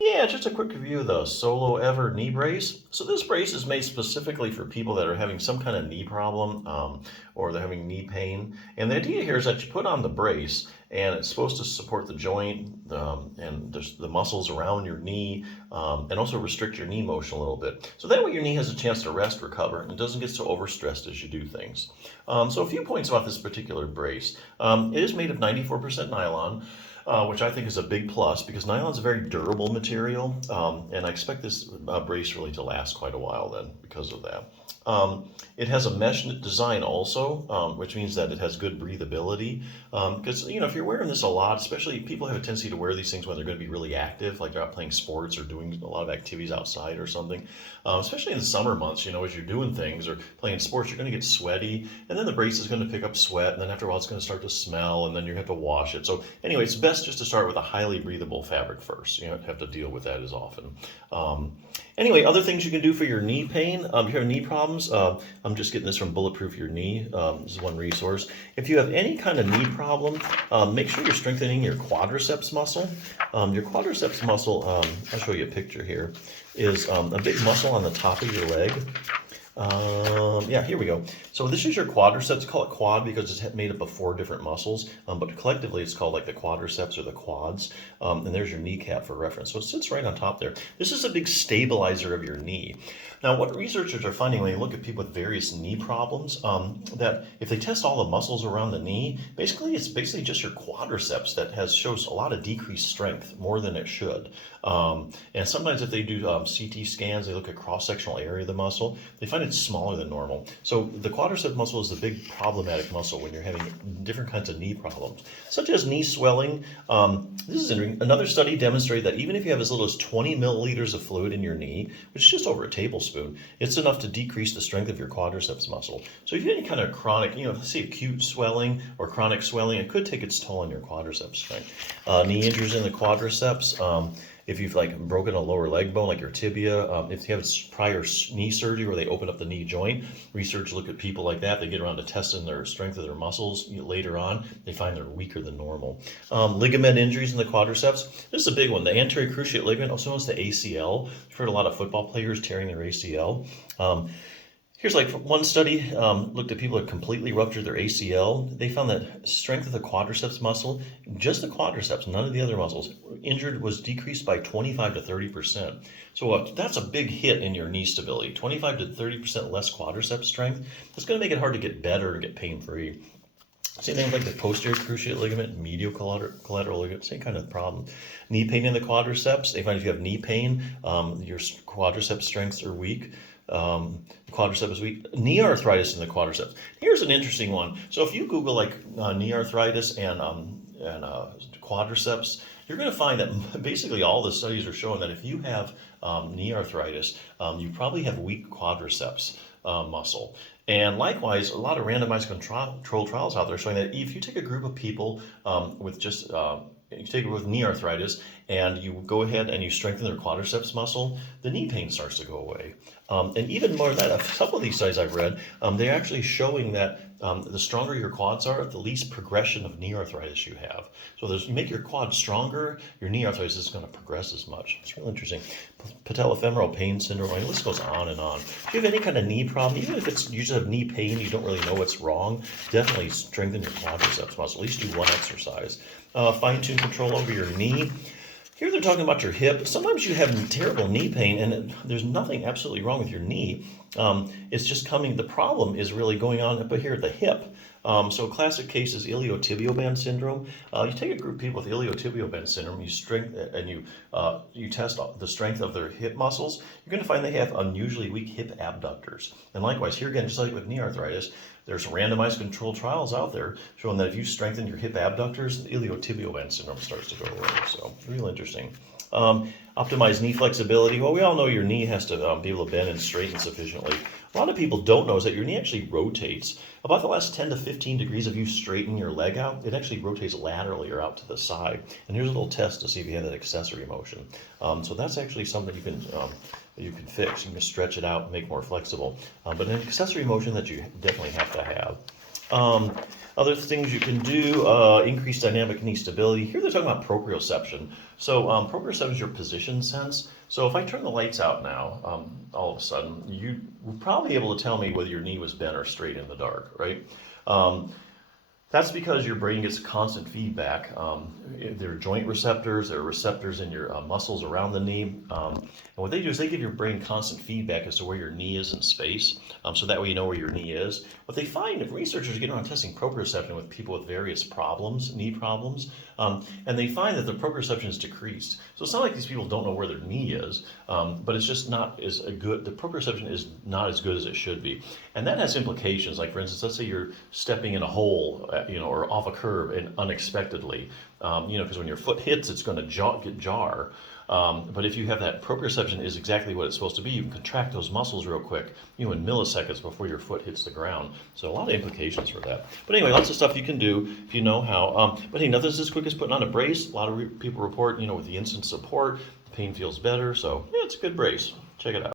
Yeah, just a quick review of the Soloever knee brace. So this brace is made specifically for people that are having some kind of knee problem or they're having knee pain. And the idea here is that you put on the brace and it's supposed to support the joint and the muscles around your knee and also restrict your knee motion a little bit. So that way your knee has a chance to rest, recover, and it doesn't get so overstressed as you do things. So a few points about this particular brace. It is made of 94% nylon. Which I think is a big plus because nylon is a very durable material, and I expect this brace really to last quite a while then because of that. It has a mesh design also, which means that it has good breathability. Because if you're wearing this a lot, especially people have a tendency to wear these things when they're going to be really active, like they're out playing sports or doing a lot of activities outside or something. Especially in the summer months, as you're doing things or playing sports, you're going to get sweaty, and then the brace is going to pick up sweat, and then after a while it's going to start to smell, and then you have to wash it. So anyway, it's best just to start with a highly breathable fabric first. You don't have to deal with that as often. Anyway, other things you can do for your knee pain. If you have knee problems, I'm just getting this from Bulletproof Your Knee. This is one resource. If you have any kind of knee problem, make sure you're strengthening your quadriceps muscle. Your quadriceps muscle, I'll show you a picture here, is a big muscle on the top of your leg. Yeah, here we go. So this is your quadriceps. Call it quad because it's made up of 4 different muscles, but collectively it's called like the quadriceps or the quads. And there's your kneecap for reference. So it sits right on top there. This is a big stabilizer of your knee. Now, what researchers are finding when they look at people with various knee problems, that if they test all the muscles around the knee, it's basically just your quadriceps that shows a lot of decreased strength, more than it should. And sometimes if they do CT scans, they look at cross-sectional area of the muscle, they find it's smaller than normal. So the quadricep muscle is the big problematic muscle when you're having different kinds of knee problems, such as knee swelling. This is another study demonstrated that even if you have as little as 20 milliliters of fluid in your knee, which is just over a tablespoon, it's enough to decrease the strength of your quadriceps muscle. So if you have any kind of chronic, say acute swelling or chronic swelling, it could take its toll on your quadriceps strength. Knee injuries in the quadriceps. If you've broken a lower leg bone, like your tibia, if you have prior knee surgery where they open up the knee joint, research look at people like that. They get around to testing their strength of their muscles later on. They find they're weaker than normal. Ligament injuries in the quadriceps. This is a big one. The anterior cruciate ligament, also known as the ACL. You've heard a lot of football players tearing their ACL. Here's one study looked at people that completely ruptured their ACL. They found that strength of the quadriceps muscle, just the quadriceps, none of the other muscles, injured was decreased by 25 to 30%. So that's a big hit in your knee stability. 25 to 30% less quadriceps strength. That's going to make it hard to get better and get pain-free. Same thing like the posterior cruciate ligament, medial collateral ligament, same kind of problem. Knee pain in the quadriceps. They find if you have knee pain, your quadriceps strengths are weak. Quadriceps is weak. Knee arthritis in the quadriceps. Here's an interesting one. So if you Google knee arthritis and quadriceps, you're going to find that basically all the studies are showing that if you have knee arthritis, you probably have weak quadriceps muscle. And likewise, a lot of randomized control trials out there showing that if you take a group of people with just you take it with knee arthritis and you go ahead and you strengthen their quadriceps muscle, the knee pain starts to go away. And even more than that, a couple of these studies I've read, they're actually showing that the stronger your quads are, the least progression of knee arthritis you have. So you make your quad stronger, your knee arthritis is going to progress as much. It's real interesting. Patellofemoral pain syndrome, the list goes on and on. If you have any kind of knee problem, even if you just have knee pain, you don't really know what's wrong, definitely strengthen your quadriceps muscle. At least do one exercise. Fine-tune control over your knee. Here they're talking about your hip. Sometimes you have terrible knee pain and there's nothing absolutely wrong with your knee. It's just the problem is really going on up here at the hip. So a classic case is iliotibial band syndrome. You take a group of people with iliotibial band syndrome, you test the strength of their hip muscles, you're going to find they have unusually weak hip abductors. And likewise, here again, just like with knee arthritis, there's randomized controlled trials out there showing that if you strengthen your hip abductors, the iliotibial band syndrome starts to go away. So, real interesting. Optimize knee flexibility. Well, we all know your knee has to be able to bend and straighten sufficiently. A lot of people don't know is that your knee actually rotates. About the last 10 to 15 degrees of you straightening your leg out, it actually rotates laterally or out to the side. And here's a little test to see if you have that accessory motion. So that's actually something you can fix. You can stretch it out and make it more flexible. But an accessory motion that you definitely have to have. Other things you can do, increase dynamic knee stability. Here they're talking about proprioception. So proprioception is your position sense. So if I turn the lights out now, all of a sudden, you will probably be able to tell me whether your knee was bent or straight in the dark, right? Um, that's because your brain gets constant feedback. There are joint receptors, there are receptors in your muscles around the knee. And what they do is they give your brain constant feedback as to where your knee is in space. So that way you know where your knee is. What they find, if researchers get around testing proprioception with people with various problems, knee problems, and they find that the proprioception is decreased. So it's not like these people don't know where their knee is, but it's just not as good. The proprioception is not as good as it should be. And that has implications. Like, for instance, let's say you're stepping in a hole, or off a curb and unexpectedly, because when your foot hits, it's going to jar. But if you have that proprioception is exactly what it's supposed to be, you can contract those muscles real quick, in milliseconds before your foot hits the ground. So a lot of implications for that. But anyway, lots of stuff you can do if you know how. But hey, nothing's as quick as putting on a brace. A lot of people report, with the instant support, the pain feels better. So yeah, it's a good brace. Check it out.